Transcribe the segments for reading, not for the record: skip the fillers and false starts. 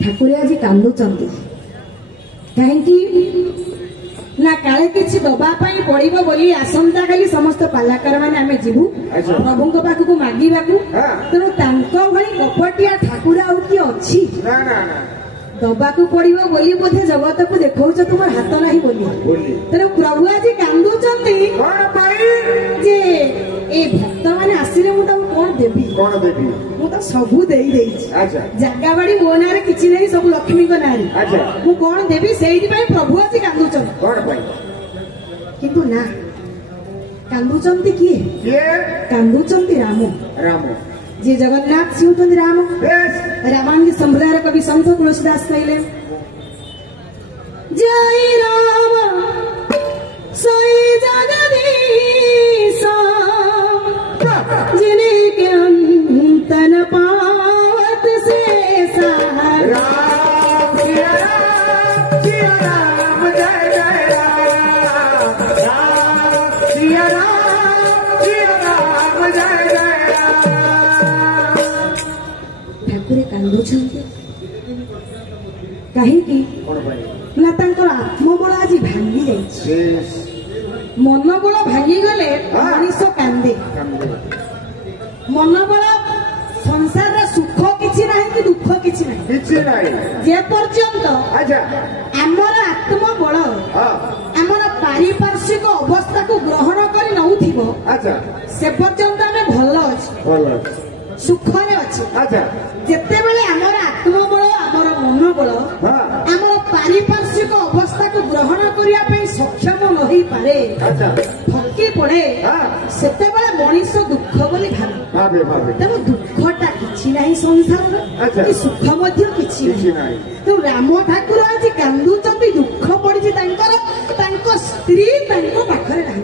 ठाकुर आज कांदुचंती कहीं ना काले किसी दबापाई पड़ो बोली आसंता काली समस्त कलाकार मैंने आम जीवु प्रभु पाखक मागिबा तेणु भली कपटिया ठाकुर आउ किए अच्छी दबाकू पड़ो बोली बोधे जगत को देखा तुम हाथ ना बोली तेणु प्रभु आज कांदुचंती जे ए भक्त मैंने आसिले मुझे कौन देवी मुझे सबू जगह बाड़ी मो ना कि नहीं सब लक्ष्मी को ना मु कौन देवी से प्रभु आज कांदुचंती किंतु ना कांदुचंती किए कांदुचंती राम राम जे जगन्नाथ सी होते राम रामायण संप्रदाय कवि संत तुलसीदास कहले जय राम सोई जगदीश जिन्हें के अंतन पावत से राम जय राम जय जय राम जय राम जय जय ठाकुर कांदुचंती कहीं ना आत्मबल आज भांगी जाइए मनोबल भांगी गले मनीष कांदे मनोबल संसार सुख किसी ना कि दुख किसी ना जे पर्यंत आमर आत्मबल आमर पारिपार्श्विक अवस्था को ग्रहण कर नौथिबो से पर्यंत आमे भल अछि सुखरे अछि जेते बेले आमर आत्मबल आमर मनोबल आमर पारिपार्श्विक अवस्था को ग्रहण करिया पे सक्षम नहीं पारे थकी पड़े सेते बेले मनीष दुख बोली भावे तेणु दुखटा किछि नाही संसार कि सुख मध्य किछि नाही तो राम ठाकुर आज कांदुचंती दुख पड़िछि तांकर स्त्री तांको पाखरे नाही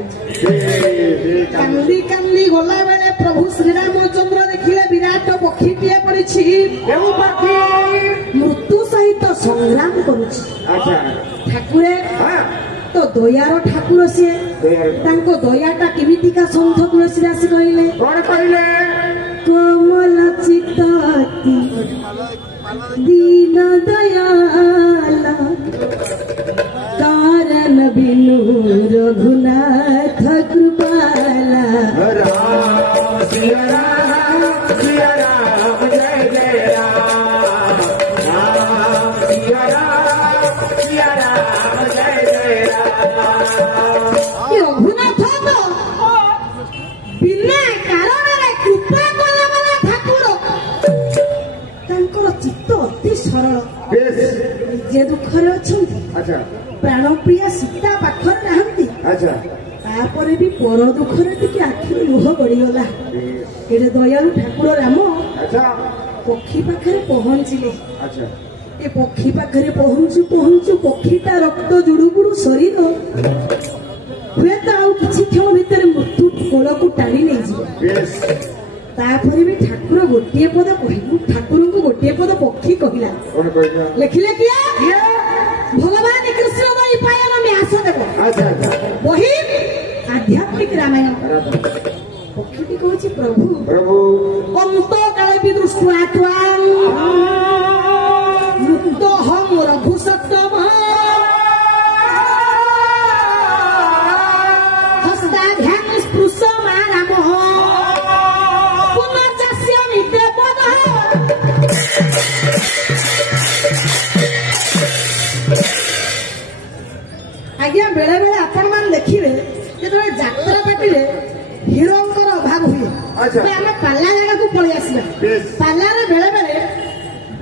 कांदी कांदी गला बेले प्रभु श्री रामचंद्र देखिले विराट पक्षीटिए पड़िछि मृत्यु सहित संग्राम करुछि ठाकुरे तो दयार ठाकुर सी दयाटा केमितिका संत तुलसीदास कहले कोमल चित्तति दीन दयाला कारण बिनु रघुनाथ कृपाला राम सिया राम जय जय राम राम सिया राम जय जय राम रघुनाथ तो बिना कारण कृपा कला वाला ठाकुर चित्त अति सरल जे दुखरे अच्छा प्राण प्रिया सीता पाखरे नाहंती अच्छा तापर भी पर दुखरे टिके आखि लुह गड़ीगला एडे दयालु ठाकुर राम अच्छा पक्षी पाखरे पहुंचले अच्छा ए पक्षी पाखरे पहुंचु पहुंचु पक्षीटा रक्त जुड़ुबुड़ु शरीर हुए तो आउ किछि क्षण भितर मृत्यु कोल को टाणी नहीं जीव तापर भी ठाकुर गोटे पद कहू ठाकुर को गोटे पद पक्षी कहला लिखिले किया भगवान कृष्ण दई पायन व्यास देव वही आध्यात्मिक रामायण पक्षी कहूँ प्रभु प्रभु अंत काले भी दृष्टवा त्वां मुक्त हम रघु सत्तम हस्ताभ्यां स्पृशमा राम आज्ञा बेले बेले आपण मान देखिबे जेतबे यात्रा पाटी रे हीरोंकर अभाव हुए तो आमे पाला जगह को पळि आसीबा पाला रे बेले बेले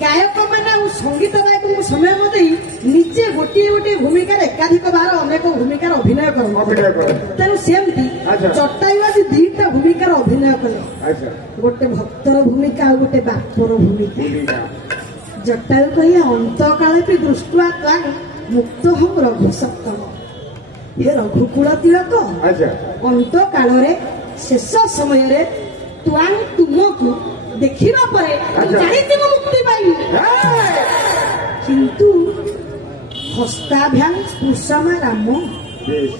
गायक माने संगीत गायक को समय मते निजे गोटी गोटी भूमिका रे एकाधिक बार अनेक भूमिका रे अभिनय कर तेनु सेमती चट्टाईवासी दीटा भूमिका रे अभिनय कर गोटे भक्तर भूमिका और गोटे बापर भूमिका जट्टायु कहिए अंत काले भी दृष्टवा त्वां मुक्त हम रघु सप्तम ये रघुकुल तिलक अंत काल शेष समय रे त्वां तुमको देखिबा परे जानिति मुक्ति पाइबी किंतु हस्ताभ्यां स्पृशमा राम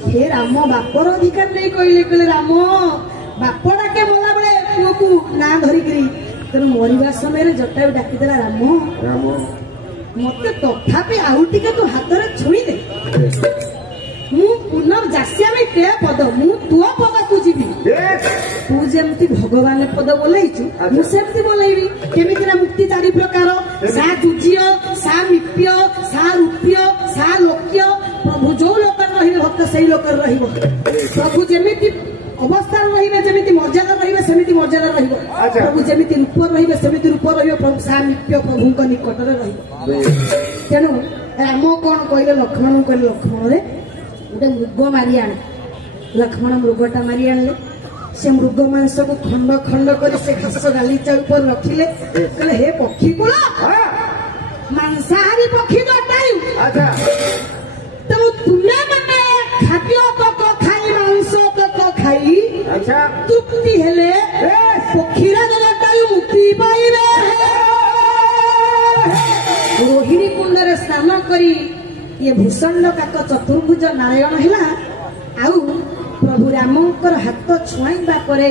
हे राम बापर अधिकार नहीं कहले राम बापड़ा के मला बेले पुओ को ना धरिकरी तेणु मरवा समय जटायु डाकिदेला राम मते तथापि आउ टिके तू हाथ रे छुई दे मु पुनर्जास्यामि ते पद मु तु पद को जीवी तू जेमती भगवान पद बोलैछु मु सेमती बोलैबी केमिति ना मुक्ति चारि प्रकार सा तुज्य सा नित्य सा रूप्य सा लोक्य प्रभु जो लोक रहिबे भक्त सही लोक रहिबो प्रभु जेमिति अवस्था रहिबे जेमिति मर्यादा रहिबे सेमिति मर्यादा रहिबो प्रभु जेमिति रूप रहिबे सेमिति रूप रहिबो प्रभु सा नित्य प्रभु को निकट रे रहिबो तेनु राम कोन कहले लक्ष्मण कहले लक्ष्मण रे गोटे मृग मारी आने लक्ष्मण मृगटा मारी आनले से मृग मांस को खंड खंड कर से घास गालीचा ऊपर रखिले कहले हे पक्षी कुल मांसाहारी पक्षी जटायु अच्छा तो तुमे माने खाद्य तक खाई मांस तक खाई अच्छा तृप्ति हेले पक्षीरा जटायु मुक्ति पाइबे रोहिणी कुंड रे स्नान करी ये भूषण काक चतुर्भुज नारायण है आउ प्रभु रामकर हाथ छुआईबा परे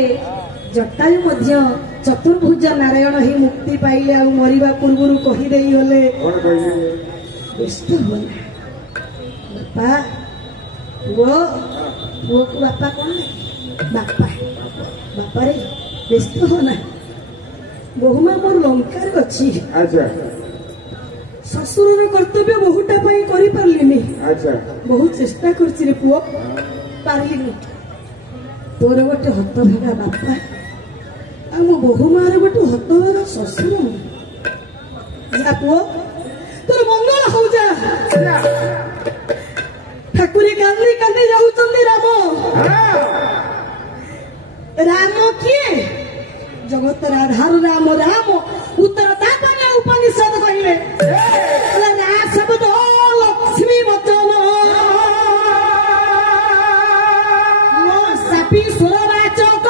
जटायु मध्य चतुर्भुज नारायण ही मुक्ति पाइले आउ मरिबा पूर्वरु कहि देई होले व्यस्त होना बापा वो को बापा कौन बापा बापा रे व्यस्त होना बहुमा मोर लंकार अछि अच्छा शशुर कर्तव्य बहुटा करी पारलिनी अच्छा बहुत चेष्टा करछि रे पुओ पारलिनी तोर गोटे हतभागा बापा आ मो बहुमार गोटे हतभागा शशुर जा पुओ तोर मंगल हो जा ठाकुरी कांदी कांदी जाउछन्ती राम राम किए जगत आधार राम राम उत्तर तापने उपनिषद कहले शब्द लक्ष्मी वचन सापी स्वरवाचक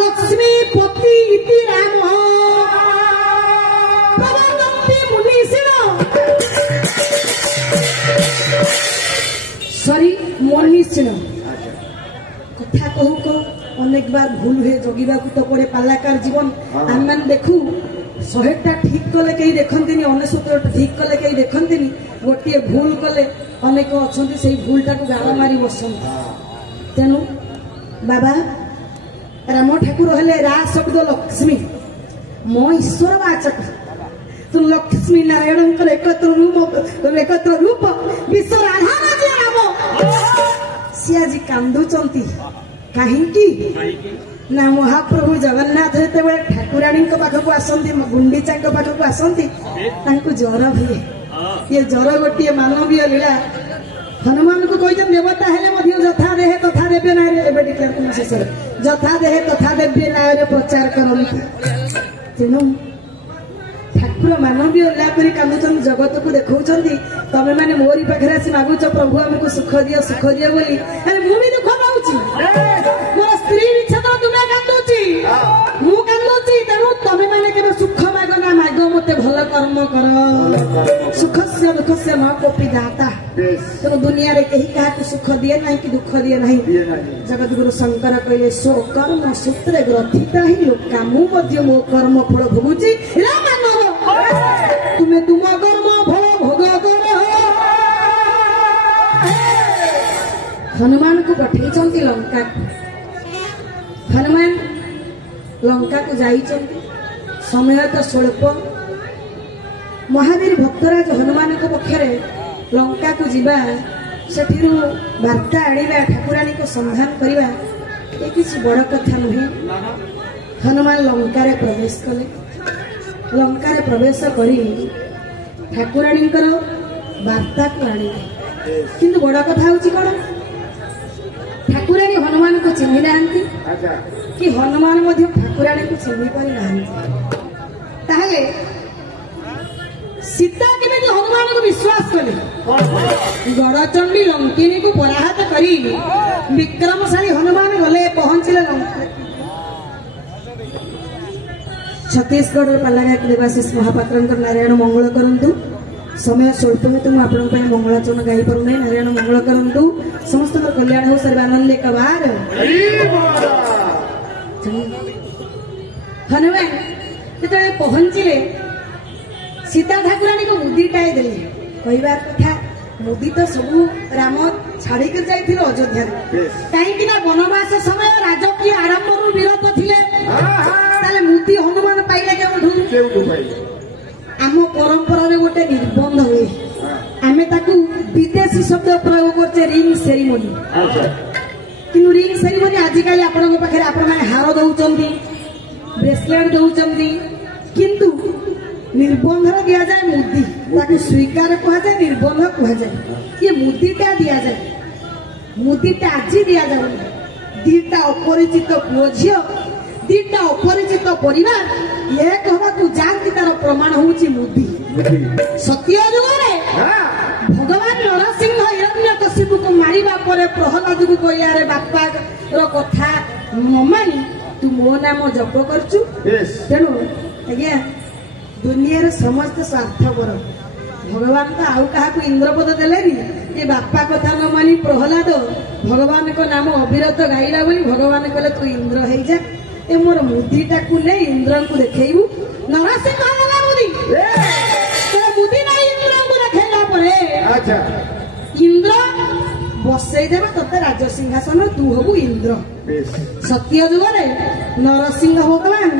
लक्ष्मी पति इति राम प्रबंधन्ति मुनीषिण सॉरी मनीषिण कथा कहू को अनेक बार भूल हुए जगिबा तो पड़े पालाकार जीवन आम मान देखू 100टा ठीक कले कहीं देखते 99टा ठीक कले कहीं देखते गोटे भूल कले अनेक अच्छा से भूलटा को गाड़ मारी बसंत तेणु बाबा राम ठाकुर हेले रा शब्द लक्ष्मी मो ईश्वर वाचक तू लक्ष्मी नारायण एकत्र रूप विश्व आधार जे राम सी आज कांदुचंती कहीं ना महाप्रभु जगन्नाथ जो ठाकुराणी पाखक आसती गुंडीचा पाखक आसती ज्वर हुए ये ज्वर गोटे मानवीय लीला हनुमान को कहते देवता हेले जथा देहे तथा देव्य नाय डिक्लेयर शेष जथा देहे तथा देव्य नाय प्रचार करती तेणु ठाकुर मानवीय लीला कर कांदुचंती जगत को देखा तमें मैंने मोरी पाखे आसी मागुच प्रभु आमको सुख दियो बोली मुझे दुख पाऊँ मोर स्त्री विच्छेद तुम्हें कांदुची मु कांदुची तेणु तमें मैंने केवल सुख माग ना माग मत भल कर्म कर सुख से दुख से न कोपी दाता तेणु दुनिया रे कहीं क्या सुख दिए ना कि दुख दिए ना जगत गुरु शंकर कहले सो कर्म सूत्रे ग्रथिता ही लोका मुझे मो कर्म फल भोगुची तुम्हें तुम कर्म फल भोग कर हनुमान को पठे लंका हनुमान लंका को जाइए समय तो स्वल्प महावीर भक्तराज हनुमान को पक्षरे लंका को जीवा सेठी वार्ता आनिबा ठाकुराणी को संधान करवा ये किसी बड़ कथा नुहे हनुमान लंका रे प्रवेश कले लंका रे प्रवेश करी ठाकुराणी वार्ता को आनिले किंतु बड़ कथा होची कौन ठाकुराणी हनुमान को चिन्ह ना कि हनुमान ठाकुराणी को चिन्ह पारि ना सीता केमी हनुमान को विश्वास कले गड़चंडी लंकिनी को पराहत करी विक्रमशाली हनुमान गले पहुंचले छत्तीसगढ़ पालाघाट देवाशीष महापात्र नारायण मंगल करंतु समय स्वल्प हेतु मुझे मंगलाचरण गाई पारे नारायण मंगल करंतु समस्त कल्याण हो सर्वानंद एक बार हनुमान ଯେତେବେଳେ ପହଞ୍ଚିଲେ ସୀତା ଠାକୁରାଣୀ को ମୁଦିଟାଏ ଦେଲେ କହିବାର କଥା ମୁଦି ତ ସବୁ ରାମ ଛାଡିକି ଯାଇଥିଲେ ଅଯୋଧ୍ୟାରେ କାହିଁକି ନା ବନବାସ ସମୟ ରାଜକୀୟ ଆଡମ୍ବରରୁ ବିରତ ଥିଲେ ତାହେଲେ ମୁଦି ହନୁମାନ ପାଇଲେ କେଉଁଠୁ ଆମ ପରମ୍ପରାରେ ଗୋଟେ ନିର୍ବନ୍ଧ ହୁଏ ଆମେ ତାକୁ ବିଦେଶୀ ଶବ୍ଦ ପ୍ରୟୋଗ କରୁଛେ ରିଙ୍ଗ ସେରିମୋନି କିନ୍ତୁ ରିଙ୍ଗ ସେରିମୋନି ଆଜିକାଲି ଆପଣଙ୍କ ପାଖରେ ଆପଣମାନେ ହାର ଦଉଛନ୍ତି ବ୍ରେସଲେଟ ଦଉଛନ୍ତି କିନ୍ତୁ ନିର୍ବନ୍ଧରେ ଦିଆଯାଏ ମୁଦି ତାକୁ ସ୍ୱୀକାର କୁହାଯାଏ ନିର୍ବନ୍ଧ କୁହାଯାଏ ये ମୁଦିଟା ଦିଆଯାଏ ମୁଦିଟା ଆଜି ଦିଆଯାଉନି ଦିଟା ଅପରିଚିତ ପୁଅ ଝିଅ ଦିଟା ଅପରିଚିତ ପରିବାର ଏକ ହେବାକୁ ଯାଆନ୍ତି ତାର ପ୍ରମାଣ ହଉଛି ମୁଦି ସତ୍ୟ ଯୁଗରେ ଭଗବାନ ନରସିଂହ ହିରଣ୍ୟକଶିପୁକୁ ମାରିବା ପରେ ପ୍ରହ୍ଲାଦକୁ କହିଲେ ଆରେ ବାପାର କଥା ନ ମାନି ତୁ ମୋ ନାମ ଜପ କରୁଛୁ ତେଣୁ ଆଜ୍ଞା ଦୁନିଆରେ ସମସ୍ତେ ସ୍ୱାର୍ଥପର भगवान तो आउ क्या इंद्रपद देलेनी ये बापा कथा न मानी प्रहलाद भगवान को नाम अविरत गाइला बोली भगवान कहले तू इंद्र हो जा ए मोर मुदीटा को ले इंद्र को देखैबू नरसिंह वाला मुदी तो मुदी ना इंद्र को देखैला परे अच्छा इंद्र बसै देबा तते राज सिंहासन तू हबू इंद्र सत्य जुग रे नरसिंह भगवान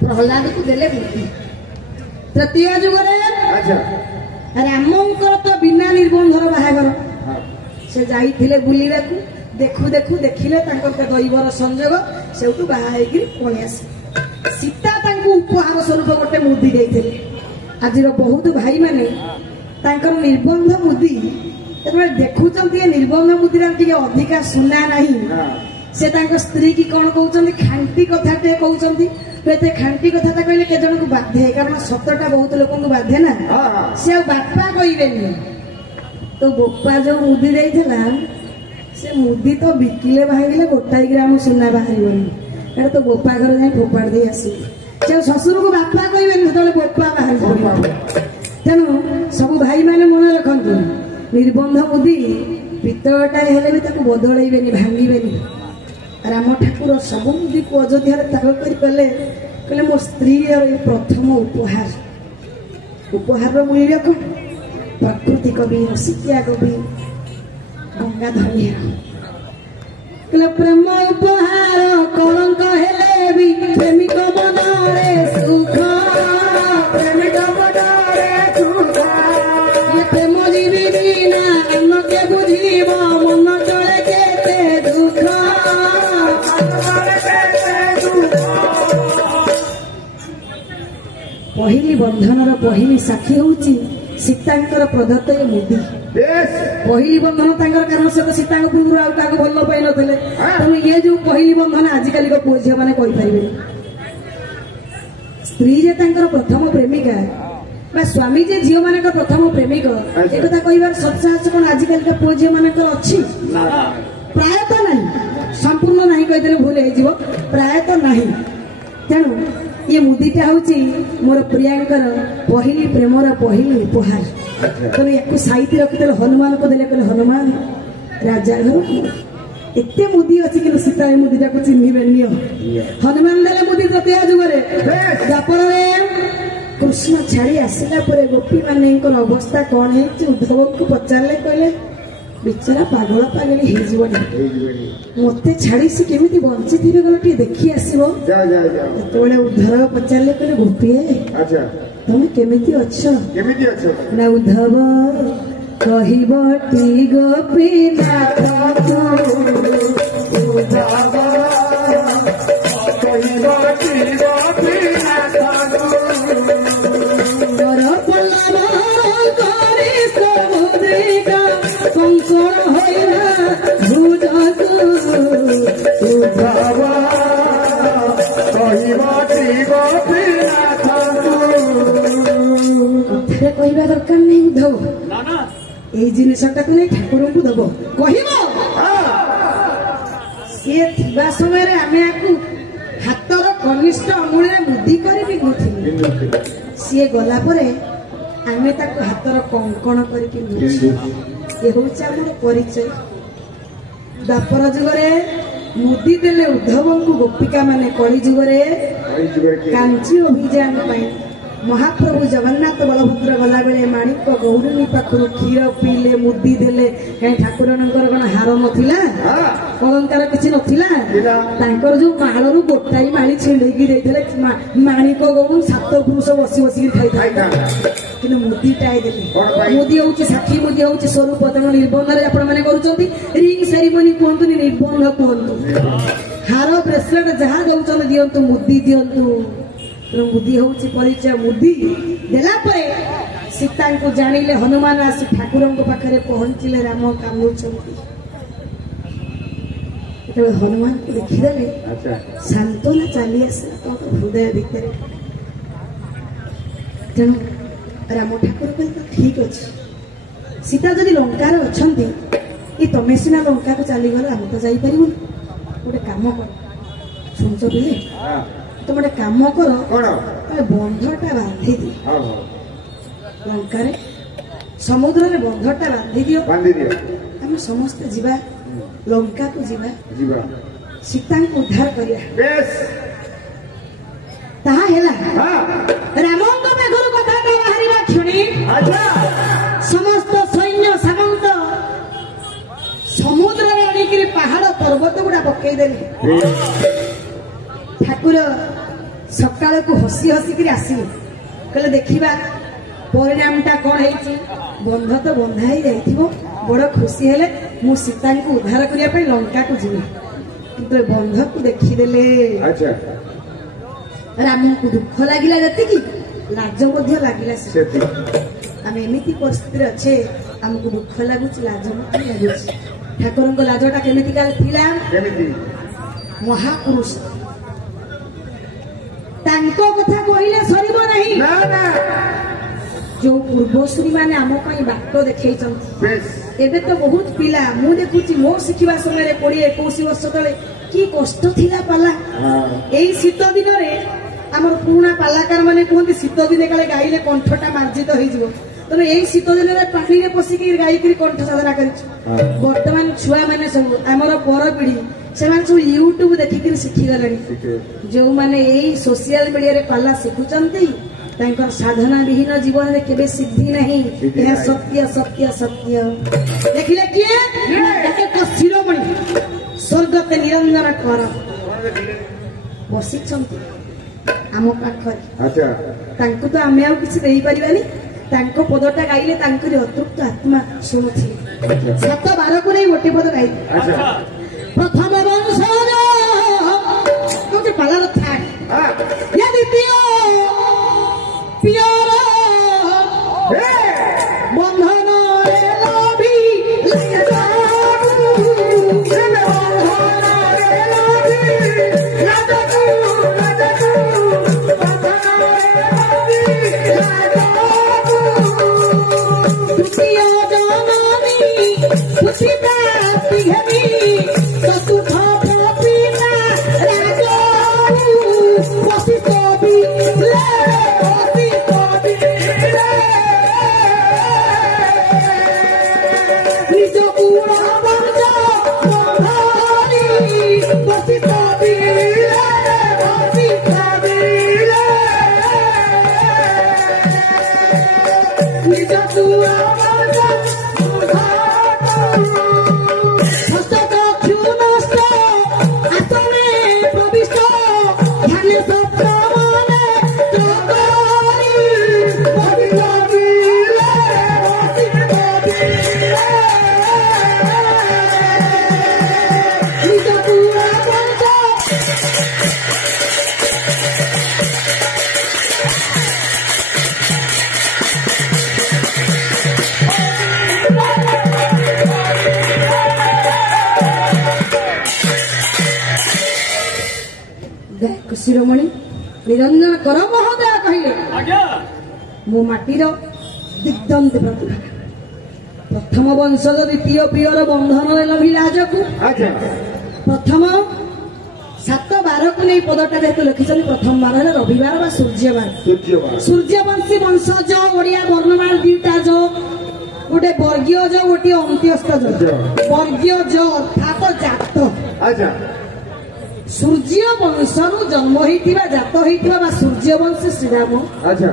प्रहलाद को देले मुदी तृतीय जुग रे अच्छा रामंकर तो बिना निର୍ବନ୍ଧର ବାହାଘର से जाइथिले बुलिबाकू देखु देखु देखिले तांकर दैवर संजोग सेउटू बाहा हेकि पळे आसे सीता तांकू उपहार स्वरूप गोटे मुदी देइथिले आजिर बहुत भाई माने तांकर निର୍ବନ୍ଧ मुदी एतबे देखुचंती ए निର୍ବନ୍ଧ मुदी रा टिके अधिका सुना नाही से तांकर स्त्री की कोन कहउचंती खांटी कथाटे कहउचंती ते खांटी कथा कहले के जन को बाध्य कारण सतटा बहुत लोक को बाध्य ना से बापा कहबेनी तो बोपा जो मुदी देइथला से मुदी तो बिकिले भागिले गोटाई ग्राम सुना बाहरिबनी एटा तो बोपा घर जाई फोपाड़ दे आसी से ससुर को बापा कहबेनी तले बोपा बाहर तेणु सब भाई माने मन रखंतु निର୍ବନ୍ଧ मुदी पितळटा हेले भी ताको बदलैबेनी भांगीबेनी राम ठाकुर सब मुदी को अयोध्या त्याग कर मो स्त्री प्रथम उपहार मूल्य कौन प्रकृति कवि रसिकिया कवि गंगाधर कहले प्रेम उपहार कलंक हेले भी प्रेमिक मनरे सुख प्रेमिक मनरे सुख ये प्रेम जीवी बिना मन के बुझीब मन चले केते दुख पहली बंधनर पहली साक्षी होची सीतांकर प्रदत्त ये मुदी पहली बंधन तांकर कारण से तो सीता पूर्व आउ का भल पाई नथिले तेणु ये जो पहली बंधन आजिकल पुओ झील मैंने कहींपारे स्त्री जे तांकर प्रथम प्रेमिका बा स्वामी जे झील मान प्रथम प्रेमिक एक कथा कहबार सत्साहस कौन आजिकल पुओ झील मान अच्छी प्रायतः नहीं संपूर्ण नहीं कहीदेले भूल हो प्रायतः नहीं तेणु ये मुदीटा हूँ मोर प्रियांकर पहली प्रेमर पहली उपहार तेणु या साइती रखिदे हनुमान को देले कहले हनुमान राजा घर एते मुदी अच्छी कि सीता मुदीटा को चिन्हबे नियो हनुमान देले मुदी तृतीय जुगरे द्वापर कृष्ण छाड़ी आसला परे गोपी माने अवस्था कौन है उद्धव को पचारे कहले बिचारा पागल पागली मत छाड़ी सी केमी बंची थे गले देखी आसो उद्धव पचारे कहले गोपी तुम केमी अच्छ ना उद्धव कहबटी गोपी कहवा दरकार नहीं उद्धव ये जिनटा को नहीं ठाकुर को दब कह सी समय आम हाथर कनिष्ठ अंगुली मुदी कर सी गला आम हाथर कंकण कर परिचय द्वापर जुगरे मुदी देले उद्धव को गोपिका माने कली जुगरे कांची अभियान महाप्रभु जगन्नाथ बलभद्र गला बेले माणिक गौरणी पाखर क्षीर पीले मुदी देले कहीं ठाकुर कौन हार नथिला अलंकार किसी नथिला तांकर जो माळरू गोटाई माळी छिंडेकी देइथिले माणिक गौर सात पुरुष बसी बसी खाई कि मुदी टाई देले मुदी होउची साखी मुदी होउची स्वरूप तन निर्बंध रे आपण माने करूचंती रिंग सेरेमनी कोंतु निर्बंध कोंतु हार ब्रेसलेट जहाँ दउचन दियंतु मुदी दियंतु मुदी होउची परिचय मुदी देला परे सीता को जानिले हनुमान आसी ठाकुर पाखे पहुंचले राम कामुचंती हनुमान को देखीदेले सांत्वना चली आस हृदय भितर तेणु राम ठाकुर कहते ठीक अच्छे सीता जदि लंकार अच्छा ये तमें सीना लंका को चलीगल आम तो जापर गोटे कम कर शुणुच बिले तुम गोटे कम कर बंधटा बांधि दि लंका समुद्र में बंधटा बांधि दियो आम समस्ते जीवा लंका को जीवा सीता को उद्धार करिया ताहा हेला रामंग पाखर कथा बाहरिबा क्षणी समस्त सैन्य सामंत समुद्र आनिक पहाड़ पर्वत गुड़ा पकई देले ठाकुर सकाल को हसी हसिक आसिले कहले देखिबा परिणामटा कौन है बंध तो बंधा ही जाइथिबो बड़ खुशी हेले मु सीता को उद्धार करिया पई लंका को जीवी किंतु बंध को देखिदेले राम को दुख लगिला जति कि लाज मध्य लगिला आम एमती परिस्थिति अच्छे आमको दुख लगुच लाज लगुच ठाकुर को लाजटा केमिति काल थिला महापुरुष तांको कथा कहिले सरीबो नहीं जो पूर्वश्री माने आम पई बाट देखै छथि एबे तो बहुत पिला मु देखुची मो शिखिबा समय 20-21 वर्ष तले की कष्ट थिला पाला एई शीत दिन रे आमर पुराना पालाकार माने कहते शीत दिन काले गाइले कंठटा मार्जित हो तेणु यही शीत दिन में पानी में पशिक गायक कंठ साधना कर बर्तमान छुआ मैंने सब आमर पर पीढ़ी से सब यूट्यूब देखिक शिखिगले जो मैंने यही सोशल मीडिया रे पाला शिखुंट साधना विहीन जीवन में केबे सिद्धि नहीं यह सत्य सत्य सत्य देखिले किए शिरोमणि स्वर्गते निरंजन कर बसी आम पाखरे तो आम आ किसी दे पारानी पदटा गाइले अतृप्त आत्मा शुणुथि 7-12 को नहीं गोटे पद गाइले प्रथम वंश पालार था द्वितीय पियर बंधन शिरोमणि निरंजन कर महोदय कहले मो माटीर दिग्दंत प्रतिभा प्रथम वंशज द्वितीय पियर बंधन लभी लाज को प्रथम 7-12 को नहीं पदटा जेतु लिखिछन प्रथम बार है रविवार बा सूर्यवंशी वंशज ओडिया वर्णमाल दुईटा जो गोटे वर्गीय जो गोटे अंत्यस्थ जो वर्गीय जो अर्थात जात सूर्य वंशरू जन्म होइतिबा जात होइतिबा बा सूर्य वंश श्रीराम। अच्छा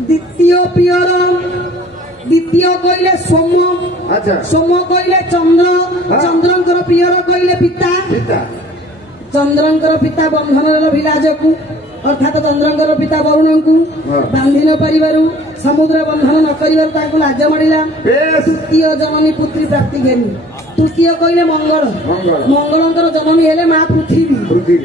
द्वितीय पियर द्वितीय कहले सोम। अच्छा सोम कहले चंद्र। चंद्रंकर पियर कहले पिता। पिता चंद्रंकर पिता बंधन विलाज को अर्थात चंद्रंकर पिता वरुण को बांधि न पारिबारु समुद्र बंधन न करिबारु ताको लाज मारिला। तृतीय जननी पुत्री प्राप्ति घेनी। तृतीय कहले मंगल। मंगलंकर जननी हेले मां पृथ्वी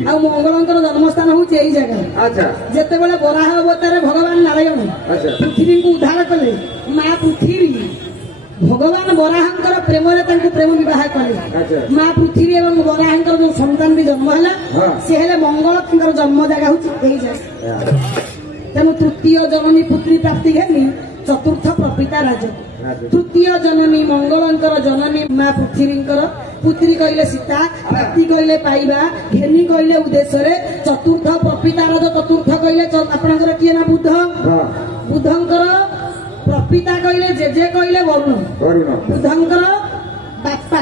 आ मंगलंकर जन्मस्थान होउचे एई जगह। अच्छा जेते बेले वराह अवतार भगवान नारायण पृथ्वी को उद्धार कले मां पृथ्वी भगवान वराहंकर प्रेम प्रेम विवाह कले मां पृथ्वी एवं वराहंकर जो संतान भी जन्म है सी हेले मंगल जन्म जगह हूँ तेणु तृतीय जननी पुत्री प्राप्ति घेनी चतुर्थ प्रपिता राज। तृतीय जननी मंगलंकर जननी मां पृथ्वींकर पुत्री कहले सीता प्राप्ति कहले पाइबा घेनी कहले उद्देश्य चतुर्थ प्रपिता राज। चतुर्थ कहले आपणकर किए ना बुध बुधंकर प्रपिता कहले जेजे कहले वरुण बुधंकर बापा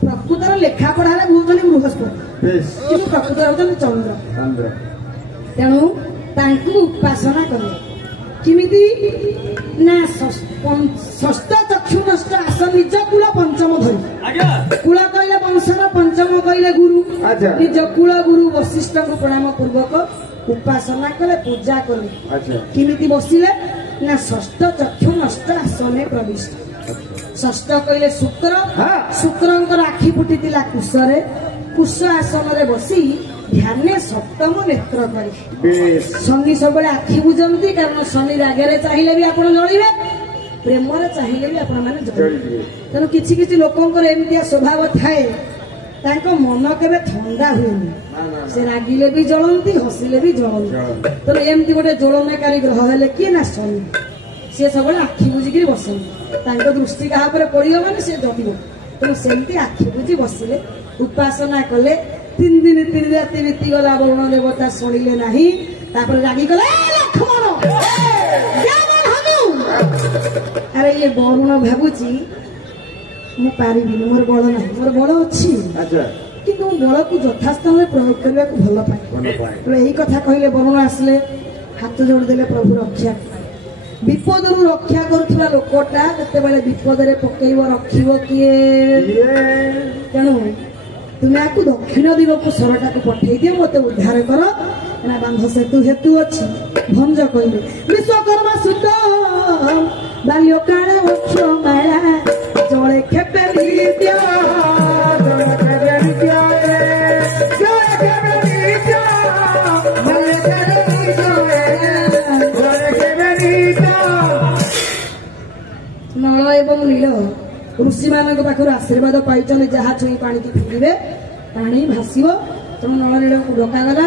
प्रकृतर लेखा पढ़ारे भूषण बृहस्पति प्रकृत होती चंद्र। तेणु तांकु उपासना कले किमिति ना षष्ठ चक्षु नष्ट आस निज कुल पंचम धरी कुल कहले वंशर पंचम कहले गुरु निज कुल गुरु वशिष्ठ को प्रणाम पूर्वक उपासना कले पूजा कले किमिति बसिले ना षष्ठ चक्षु नष्ट आसने प्रविष्ट। षष्ठ कहले शुक्र शुक्रंकर आखि फुटी कुशरे कुश आसन बसी ध्यान सप्तम नेत्र करी शनि सब आखि बुझती कारण शनि रागे चाहिए भी आप जलिए प्रेम चाहिए भी आपण मैंने जलिए। तेणु किसी किसी लोकंर एमतिया स्वभाव थाए मन केवे ठंडा हुए से रागिले भी जलती हसिले भी जलती। तेणु एमती गोटे ज्वलनकारी ग्रह हेले किए ना शनि सी सब आखि बुझिकी बसती दृष्टि क्या पड़ो मैंने सी जलिब। तेणु सेमती आखि बुझी बसिले उपासना कले 3 दिन 3 राति बीतीगला वरुण देवता शुणिले ना रागिगले अरे ये वरुण भावुची मु पारिबिनी मोर बल ना मोर बल अच्छी कि बल को यथास्थान प्रयोग करने को भल पाए। यही कथा कहले वरुण आसले हाथ जोड़देले प्रभु रक्षा विपद रक्षा करुवा लोकटा जिते विपद पकईब रखिब किए। तेणु तुम्हें आपको दक्षिण दिग को सरटा को पठे दियो मत उद्धार कर बांध सेतु हेतु अच्छी भंज कहले विश्वकर्मा सुत बाल्य काल वक्ष माया जड़े खेपे नल एवं नील ऋषि मान पाखर आशीर्वाद पाई जहाँ छुई पानी की फिंगे पानी भाषव। तेणु नल नील को डकागला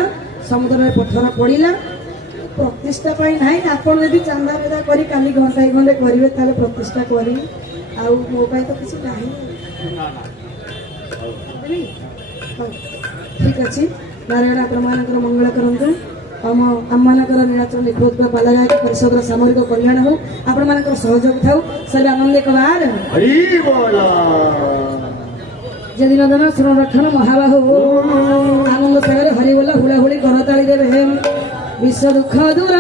समुद्र में पत्थर पड़ा प्रतिष्ठा ना आपड़ यदि चांदा बेदा करी काली घंटा खंडे करेंगे ताले प्रतिष्ठा करी आउ मो तो किसी ना ठीक अच्छे नारायण आपण मंगल करंतु आम नीलाचल निखोज बालागायक परिषद सामरिक कल्याण हो आपण मान सहयोग था सब आनंद कबार जे दिन दिन संरक्षण महाबाहु आनंद सागर हरिबोला हुलाहुली करताली देवे विश्व दुख दूर